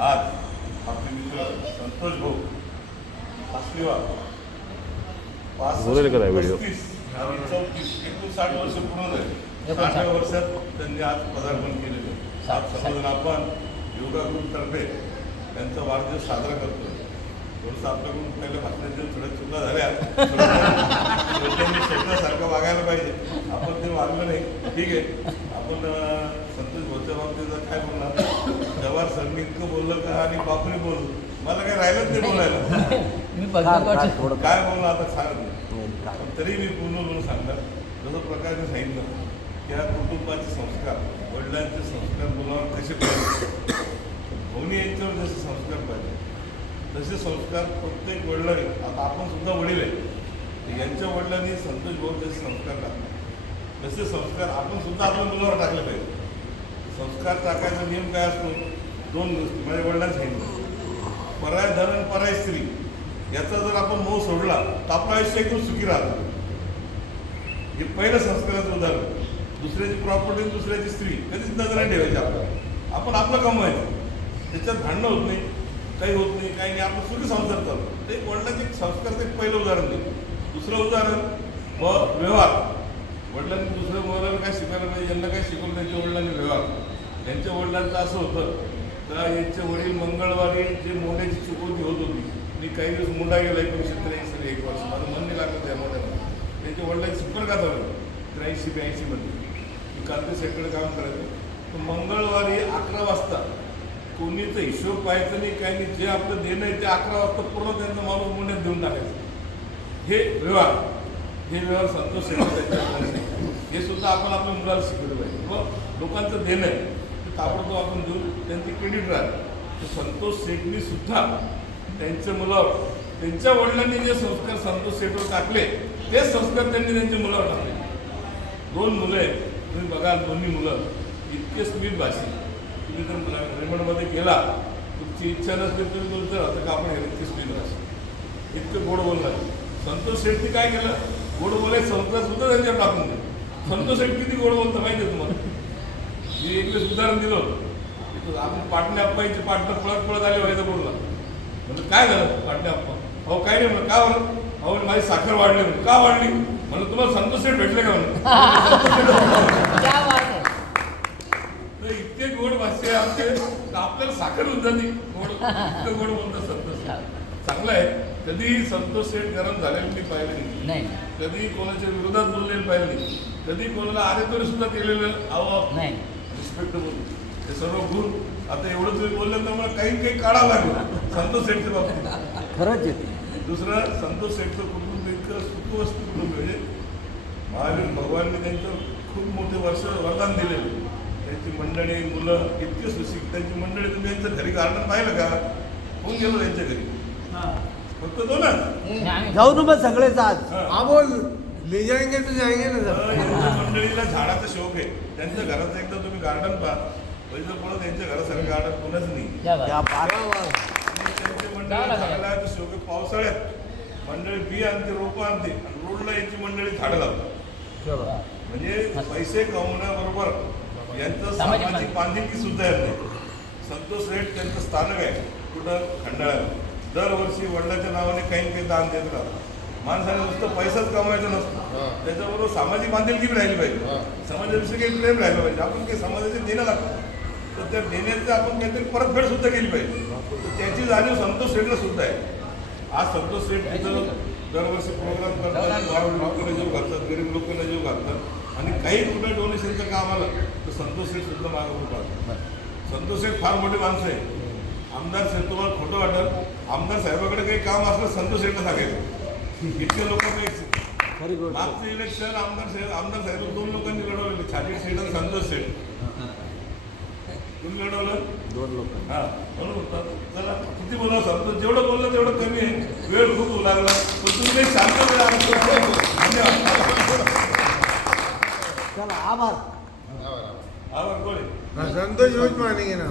आज आपले मित्र संतोष भाऊ कासलीवाल बोलेल का नाही व्हिडिओ? 59 वर्ष पूर्ण झाले. 60व्या वर्षात त्यांनी आज पदार्पण केलेलं. सर्वजण आपण योगा ग्रुपतर्फे त्यांचा वाढदिवस साजरा करतो. थोडंसं आपल्याकडून पहिल्या भाषणाच्या थोड्या चुका झाल्या, त्यांनी स्वतःसारखं वागायला पाहिजे. आपण ते वागलं नाही. ठीक आहे, आपण संतोष भाऊच्या बाबतीत काय बोलणार? जवाहर सरनी इतकं बोललं का आणि बापरे बोललो, मला काय राहिलंच नाही बोलायला. काय बोलणं आता सांगत नाही, तरी मी पूर्ण बोलून सांगणार. जसं प्रकाशने सांगितलं की या कुटुंबाचे संस्कार, वडिलांचे संस्कार मुलावर कसे पाहिजे, भाऊनी यांच्यावर जसे संस्कार पाहिजे तसे संस्कार प्रत्येक वडिलांनी, आता आपण सुद्धा वडील आहे, यांच्या वडिलांनी संतोष भाऊ जसे संस्कार टाकले तसे संस्कार आपण सुद्धा आपल्या मुलावर टाकले पाहिजे. संस्कार टाकायचा नियम काय असतो? 2 गोष्टी माझ्या वडिलांनी सांगितलं. पराय धन आणि पराय स्त्री याचा जर आपण मोह सोडला तर आपलं आयुष्य एकदम सुखी राहतं. हे पहिलं संस्काराचं उदाहरण. दुसऱ्याची प्रॉपर्टी, दुसऱ्याची स्त्री कधीच नजर नाही ठेवायची. आपण आपलं कमवायचं, त्याच्यात भांडणं होत नाही, काही होत नाही, काही नाही, आपण सुखी संसार चालतो. ते वडिलांचे संस्काराचं एक पहिलं उदाहरण नाही. दुसरं उदाहरण व्यवहार. वडिलांनी दुसऱ्या मुलाला काय शिकायला पाहिजे, यांना काय शिकवलं त्यांच्या वडिलांनी? व्यवहार. यांच्या वडिलांचं असं होतं का यांचे वडील मंगळवारी जे मोंड्याची चुकवती होत होती, मी काही दिवस मुंडा गेला 1983 1 वर्ष, माझं मन नाही लागलं त्या मोंड्यामध्ये. त्यांच्या वडिलांची सुपर का झालं 83-82 मध्ये मी कांते सेटकडे काम करायचं. तर मंगळवारी 11 वाजता कोणीचा हिशोब पाहायचं नाही, काही नाही, जे आपलं देणं आहे ते 11 वाजता पूर्ण त्यांचा माणूस मुंड्यात देऊन टाकायचं. हे व्यवहार संतोष हे सुद्धा आपण आपल्या मुलाला शिकवलं पाहिजे. मग लोकांचं देणं आहे ते ताबडतोब आपण देऊन त्यांची क्रेडिट राहते. तर संतोष शेठनी सुद्धा त्यांच्या मुलावर, त्यांच्या वडिलांनी जे संस्कार संतोष शेठवर टाकले तेच संस्कार त्यांनी त्यांच्या मुलावर टाकले. 2 मुलं आहेत, तुम्ही बघाल, दोन्ही मुलं इतके स्मित भाषी. तुम्ही जर रेमंडमध्ये गेला, तुमची इच्छा नसते तुम्ही बोलतो आता का आपण इतके स्मित भाषी, इतकं गोड बोलणार. संतोष शेठनी काय केलं? गोड बोलायचं संस्कार सुद्धा त्यांच्यावर टाकून दिलं. संतोष शेठ किती गोड बोलतं माहिती आहे तुम्हाला? मी एक दिवस उदाहरण दिलं होतं. आपण पाटणे अप्पाईचे पाटणं पळत आले व्हायचं बोलला. म्हणजे काय झालं पाटणे अप्पा? अहो काय नाही म्हणलं. का बरं? अहो माझी साखर वाढली. म्हणून का वाढली? म्हणलं तुम्हाला संतोष शेठ भेटले का? म्हणून इतके गोड भाषे आमचे, आपल्याला साखर होऊन जाते गोड, इतकं गोड बोलतं संतोष. चांगलं आहे. कधीही संतोष शेठ गरम झालेलं मी पाहिलं नाही, कधी कोणाच्या विरोधात बोललेलं पाहिलं नाही, कधी कोणाला आरेतोरी सुद्धा केलेलं नाही. रिस्पेक्टेबल हे सर्व गुण. आता एवढं तुम्ही बोललं तर मला काही काढावं लागलं संतोष शेठच्या बाबतीत. खरंच आहे. दुसरं, संतोष शेठचं कुटुंब इतकं सुखवस्त कुटुंब म्हणजे महावीर भगवानने त्यांचं खूप मोठे वरदान दिलेलं. त्यांची मंडळी, मुलं इतके सुशिक. त्यांची मंडळी, तुम्ही यांचं घरी गार्डन पाहिलं का? कोण गेलो त्यांच्या घरी? फक्त 2च जाऊ ना मग सगळेच आज. बोल ले जाएंगे तो जाएंगे ना. मंडळीला झाडाचा शौक आहे. त्यांच्या घराचं एकदा तुम्ही गार्डन पहा, पहिलं पण त्यांच्या घरासारखं गार्डन कोणच नाही. त्यांच्या मंडळी झाडाला शौक आहे. पावसाळ्यात मंडळी बी आणते, रोपं आणते, आणि रोडला यांची मंडळी झाडं लावतात. म्हणजे पैसे कमवण्याबरोबर यांचं सामाजिक बांधिलकी सुद्धा येत नाही. संतोष शेठ त्यांचं स्थानक आहे कुठं? खंडाळ्याला. दरवर्षी वडिलांच्या नावाने काही दान देत राहतात. माणसाने नुसतं पैसाच कमवायचा नसतो, त्याच्याबरोबर सामाजिक बांधिलकी बी राहिली पाहिजे, समाजाविषयी काही प्रेम राहिलं पाहिजे. आपण काही समाजाचे देणं लागतं तर त्या देण्याचं आपण काहीतरी परतफेड सुद्धा केली पाहिजे. तर त्याची जाणीव संतोष शेठला सुद्धा आहे. आज संतोष शेठ तिथं दरवर्षी प्रोग्राम करतात, लोकांना जीव घालतात, गरीब लोकांना जीव घालतात, आणि काही कुठं डोनेशनचं काम आलं तर संतोष शेठ सुद्धा मागं उभं राहतात. संतोष शेठ फार मोठी माणसं आहे. आमदार साहेब, तुम्हाला खोटं वाटत, आमदार साहेबाकडे काही काम असलं संतोष शेठला सांगायचं. इतके लोक मागचं इलेक्शन आमदार साहेब 2 लोकांनी लढवलेलं, छाती शेठ आणि संतोष शेठ. तुम्ही लढवलं 2 लोक. हां, म्हणून होतात. चला किती बोलावं संतोष, जेवढं बोललं तेवढं कमी आहे. वेळ खूप होऊ लागला, पण तुम्ही काही शांत वेळ. धन्यवाद. चला आभार. आभार कोण आहे? संतोष मानेंगे ना.